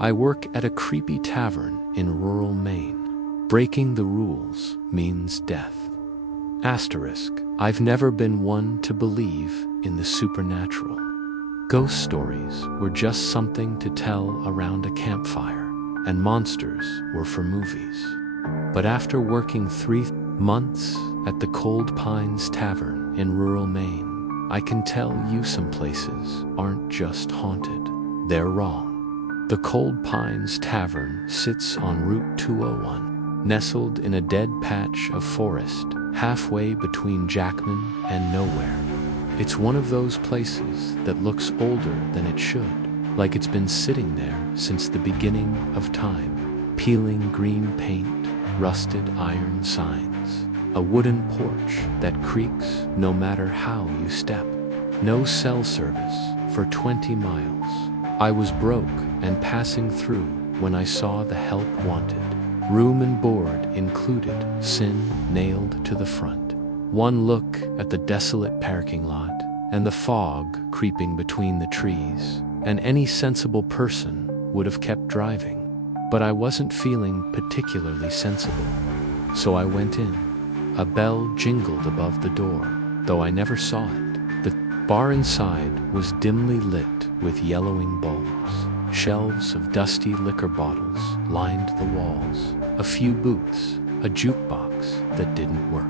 I work at a creepy tavern in rural Maine. Breaking the rules means death. Asterisk, I've never been one to believe in the supernatural. Ghost stories were just something to tell around a campfire, and monsters were for movies. But after working 3 months at the Cold Pines Tavern in rural Maine, I can tell you some places aren't just haunted, they're wrong. The Cold Pines Tavern sits on Route 201, nestled in a dead patch of forest halfway between Jackman and nowhere. It's one of those places that looks older than it should, like it's been sitting there since the beginning of time. Peeling green paint, rusted iron signs, a wooden porch that creaks no matter how you step. No cell service for 20 miles. I was broke and passing through when I saw the help wanted. Room and board included, sin nailed to the front. One look at the desolate parking lot and the fog creeping between the trees, and any sensible person would have kept driving. But I wasn't feeling particularly sensible, so I went in. A bell jingled above the door, though I never saw it. The bar inside was dimly lit with yellowing bulbs. Shelves of dusty liquor bottles lined the walls. A few booths, a jukebox that didn't work.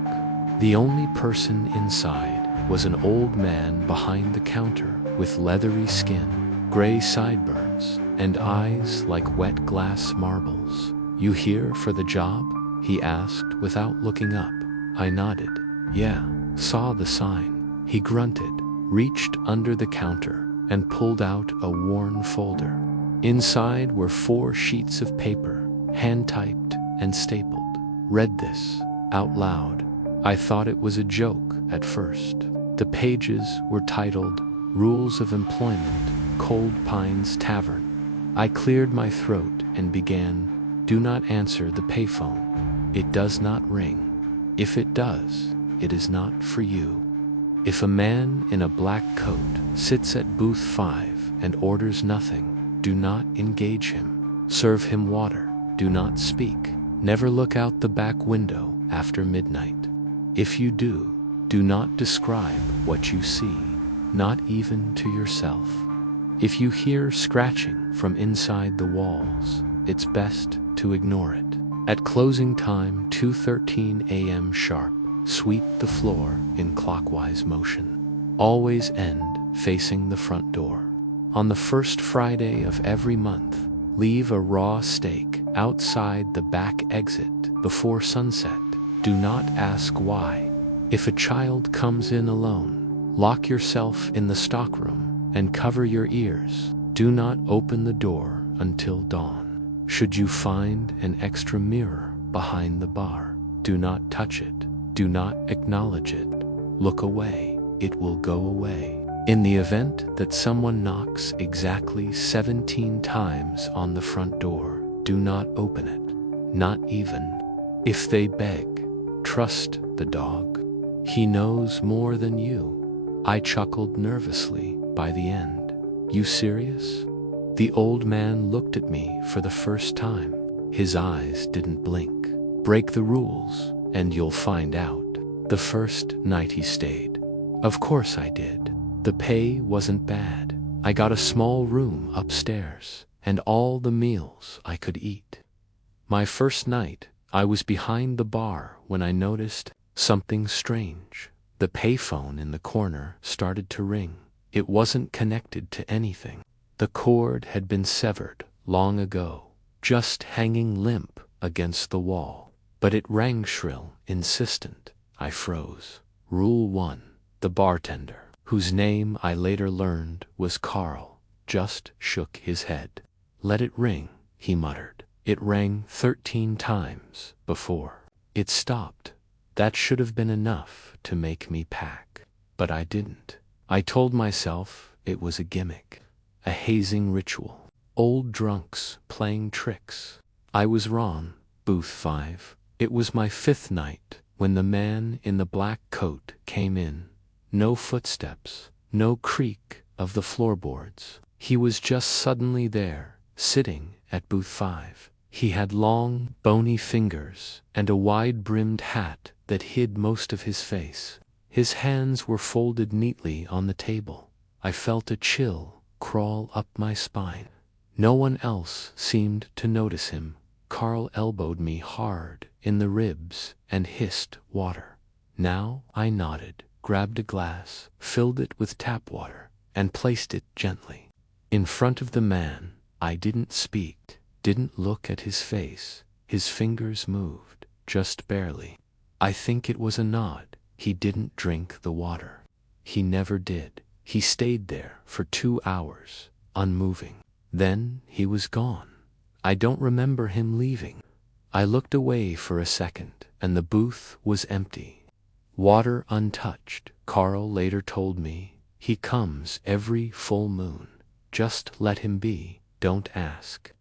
The only person inside was an old man behind the counter with leathery skin, gray sideburns, and eyes like wet glass marbles. "You here for the job?" he asked without looking up. I nodded. "Yeah, saw the sign." He grunted, reached under the counter, and pulled out a worn folder. Inside were 4 sheets of paper, hand-typed and stapled. Read this out loud. I thought it was a joke at first. The pages were titled, "Rules of Employment, Cold Pines Tavern." I cleared my throat and began, "Do not answer the payphone. It does not ring. If it does, it is not for you. If a man in a black coat sits at booth 5 and orders nothing, do not engage him. Serve him water. Do not speak. Never look out the back window after midnight. If you do not describe what you see, not even to yourself. If you hear scratching from inside the walls, it's best to ignore it. At closing time 2:13 a.m. sharp, sweep the floor in clockwise motion. Always end facing the front door. On the first Friday of every month, leave a raw steak outside the back exit before sunset. Do not ask why. If a child comes in alone, lock yourself in the stockroom and cover your ears. Do not open the door until dawn. Should you find an extra mirror behind the bar, do not touch it. Do not acknowledge it. Look away. It will go away. In the event that someone knocks exactly 17 times on the front door, do not open it. Not even if they beg. Trust the dog. He knows more than you. I chuckled nervously by the end. You serious? The old man looked at me for the first time. His eyes didn't blink. Break the rules, and you'll find out. The first night he stayed. Of course I did. The pay wasn't bad. I got a small room upstairs, and all the meals I could eat. My first night, I was behind the bar when I noticed something strange. The payphone in the corner started to ring. It wasn't connected to anything. The cord had been severed long ago, just hanging limp against the wall. But it rang shrill, insistent. I froze. Rule 1. The bartender, whose name I later learned was Carl, just shook his head. Let it ring, he muttered. It rang 13 times before. It stopped. That should have been enough to make me pack. But I didn't. I told myself it was a gimmick, a hazing ritual, old drunks playing tricks. I was wrong. Booth 5. It was my 5th night when the man in the black coat came in. No footsteps, no creak of the floorboards. He was just suddenly there, sitting at booth 5. He had long, bony fingers and a wide-brimmed hat that hid most of his face. His hands were folded neatly on the table. I felt a chill crawl up my spine. No one else seemed to notice him. Carl elbowed me hard in the ribs and hissed water. Now I nodded, grabbed a glass, filled it with tap water, and placed it gently in front of the man. I didn't speak, didn't look at his face. His fingers moved, just barely. I think it was a nod. He didn't drink the water. He never did. He stayed there for 2 hours, unmoving. Then he was gone. I don't remember him leaving. I looked away for a second, and the booth was empty. Water untouched. Carl later told me, he comes every full moon. Just let him be, don't ask.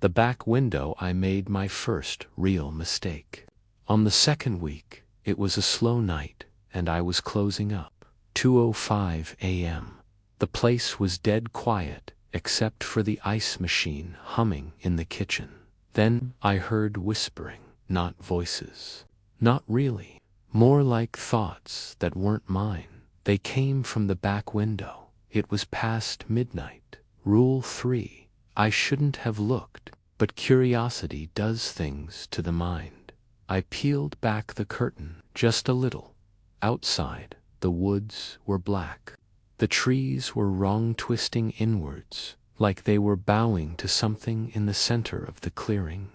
The back window, I made my first real mistake. On the second week, it was a slow night, and I was closing up. 2:05 a.m. The place was dead quiet, except for the ice machine humming in the kitchen. Then I heard whispering, not voices. Not really. More like thoughts that weren't mine. They came from the back window. It was past midnight. Rule 3. I shouldn't have looked, but curiosity does things to the mind. I peeled back the curtain just a little. Outside, the woods were black. The trees were wrong-twisting inwards, like they were bowing to something in the center of the clearing.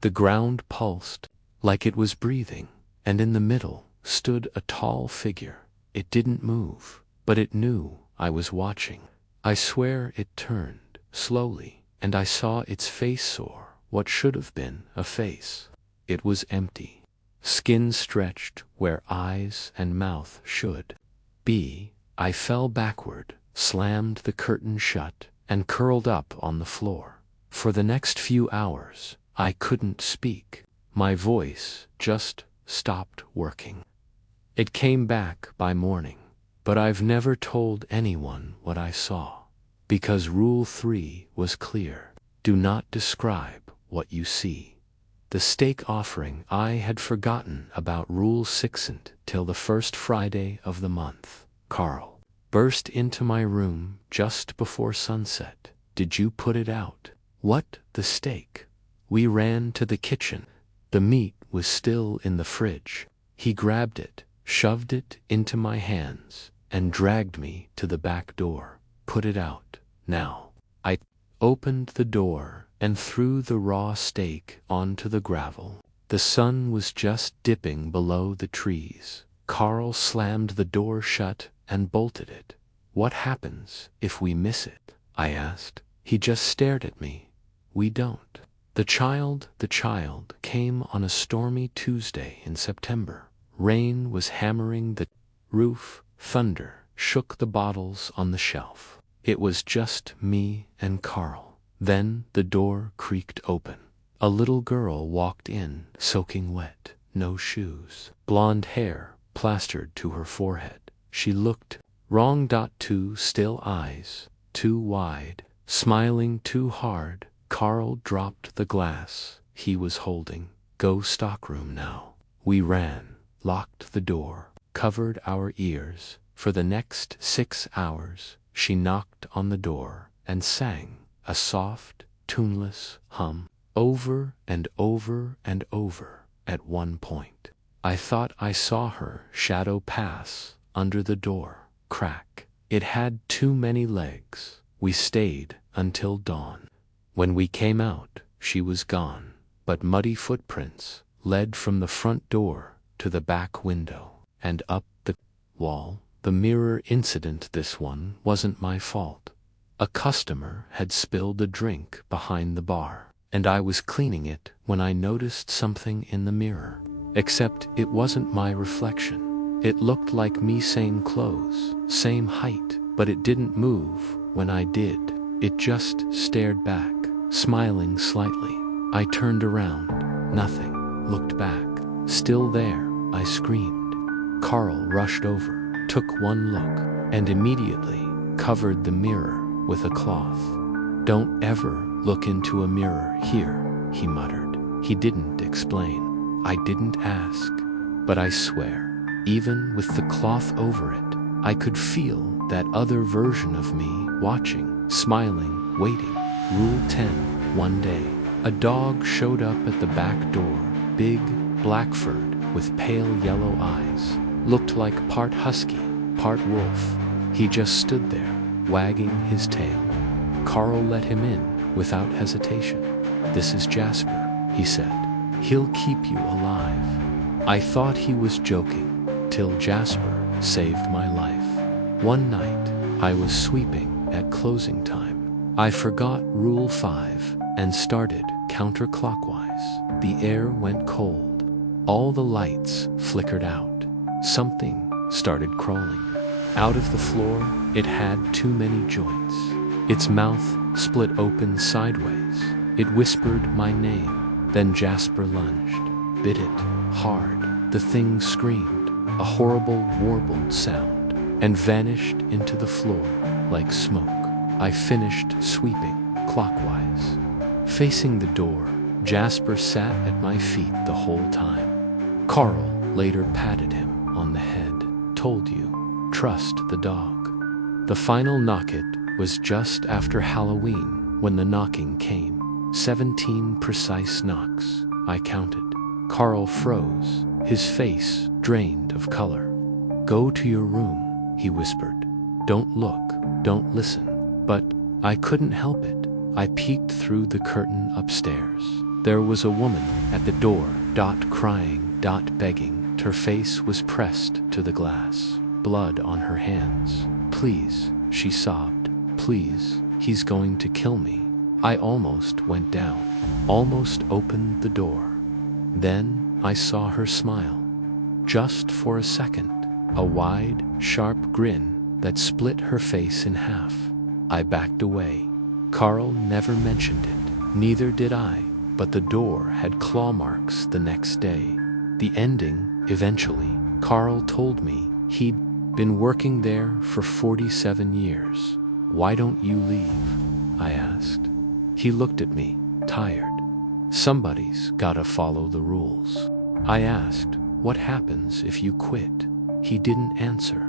The ground pulsed, like it was breathing, and in the middle stood a tall figure. It didn't move, but it knew I was watching. I swear it turned, slowly, and I saw its face soar, what should have been a face. It was empty. Skin stretched where eyes and mouth should be. I fell backward, slammed the curtain shut, and curled up on the floor. For the next few hours, I couldn't speak. My voice just stopped working. It came back by morning, but I've never told anyone what I saw. Because Rule 3 was clear. Do not describe what you see. The steak offering, I had forgotten about Rule 6 till the first Friday of the month. Carl burst into my room just before sunset. Did you put it out? What, the steak? We ran to the kitchen. The meat was still in the fridge. He grabbed it, shoved it into my hands, and dragged me to the back door. Put it out, now. I opened the door and threw the raw steak onto the gravel. The sun was just dipping below the trees. Carl slammed the door shut and bolted it. What happens if we miss it? I asked. He just stared at me. We don't. The child came on a stormy Tuesday in September. Rain was hammering the roof. Thunder shook the bottles on the shelf. It was just me and Carl. Then the door creaked open. A little girl walked in, soaking wet, no shoes, blonde hair plastered to her forehead. She looked wrong. Two still eyes, too wide, smiling too hard. Carl dropped the glass he was holding. Go stockroom now. We ran, locked the door, covered our ears. For the next 6 hours, she knocked on the door and sang a soft, tuneless hum, over and over and over. At one point, I thought I saw her shadow pass under the door. Crack. It had too many legs. We stayed until dawn. When we came out, she was gone, but muddy footprints led from the front door to the back window and up the wall. The mirror incident, this one wasn't my fault. A customer had spilled a drink behind the bar, and I was cleaning it when I noticed something in the mirror. Except it wasn't my reflection. It looked like me, same clothes, same height, but it didn't move when I did. It just stared back, smiling slightly. I turned around. Nothing. Looked back. Still there. I screamed. Carl rushed over, took one look, and immediately covered the mirror with a cloth. Don't ever look into a mirror here, he muttered. He didn't explain. I didn't ask. But I swear, even with the cloth over it, I could feel that other version of me watching, smiling, waiting. Rule 10. One day, a dog showed up at the back door, big, black furred, with pale yellow eyes. Looked like part husky, part wolf. He just stood there, wagging his tail. Carl let him in, without hesitation. "This is Jasper," he said. "He'll keep you alive." I thought he was joking, till Jasper saved my life. One night, I was sweeping at closing time. I forgot Rule 5 and started counterclockwise. The air went cold. All the lights flickered out. Something started crawling. Out of the floor, it had too many joints. Its mouth split open sideways. It whispered my name. Then Jasper lunged, bit it hard. The thing screamed, a horrible warbled sound, and vanished into the floor like smoke. I finished sweeping clockwise. Facing the door, Jasper sat at my feet the whole time. Carl later patted him on the head. "Told you, trust the dog." The final knock-it was just after Halloween when the knocking came. 17 precise knocks, I counted. Carl froze, his face drained of color. "Go to your room," he whispered. "Don't look, don't listen." But I couldn't help it. I peeked through the curtain upstairs. There was a woman at the door, crying, begging. Her face was pressed to the glass, blood on her hands. "Please," she sobbed. "Please, he's going to kill me." I almost went down, almost opened the door. Then I saw her smile. Just for a second, a wide, sharp grin that split her face in half. I backed away. Carl never mentioned it, neither did I, but the door had claw marks the next day. The ending, eventually, Carl told me he'd been working there for 47 years. "Why don't you leave?" I asked. He looked at me, tired. "Somebody's gotta follow the rules." I asked, "What happens if you quit?" He didn't answer.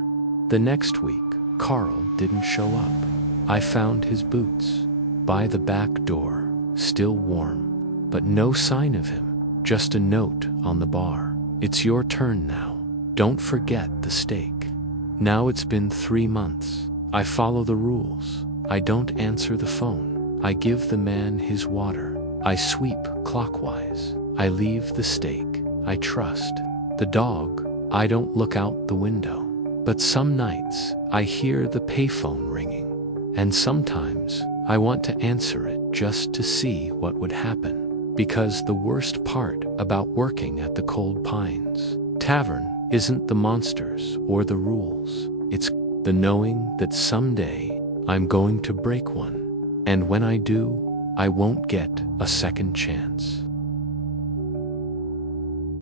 The next week, Carl didn't show up. I found his boots by the back door, still warm, but no sign of him, just a note on the bar. "It's your turn now. Don't forget the steak." Now it's been 3 months. I follow the rules. I don't answer the phone. I give the man his water. I sweep clockwise. I leave the steak. I trust. The dog, I don't look out the window. But some nights, I hear the payphone ringing. And sometimes, I want to answer it just to see what would happen. Because the worst part about working at the Cold Pines Tavern isn't the monsters or the rules. It's the knowing that someday I'm going to break one. And when I do, I won't get a second chance.